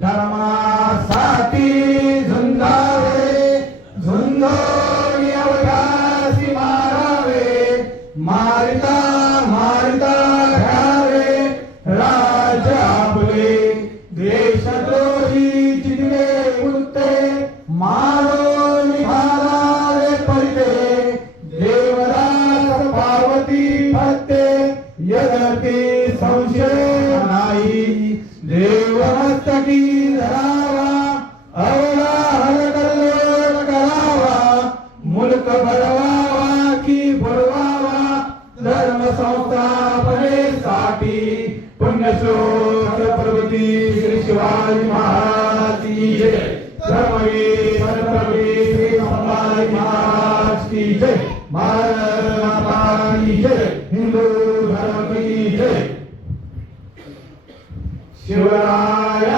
धर्मासाठी झुंजावे झुंजावे. संस्थापनेसाठी पुण्यश्लोक श्री शिवाजी महाराज की जय। श्री संभाजी महाराज की जय। माता की जय। हिंदू धर्म की जय। शिवराय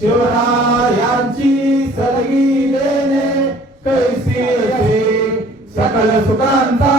शिवरायांची सलगी देणे कैसी सकल सकल सुखांचा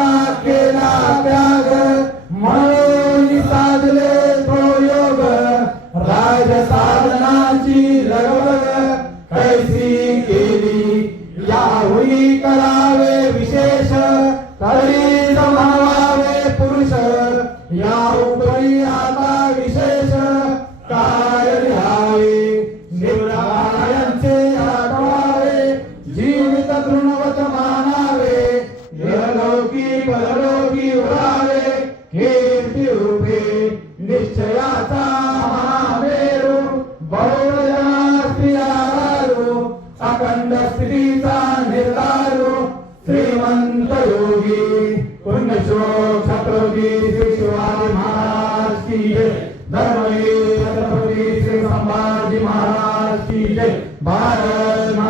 अखंड स्थितीचा निर्धारो श्रीमंत योगी पुण्यश्लोक छत्रपती श्री शिवाजी महाराज की जय. धर्मवीर छत्रपती श्री संभाजी महाराज की जय. भारत माता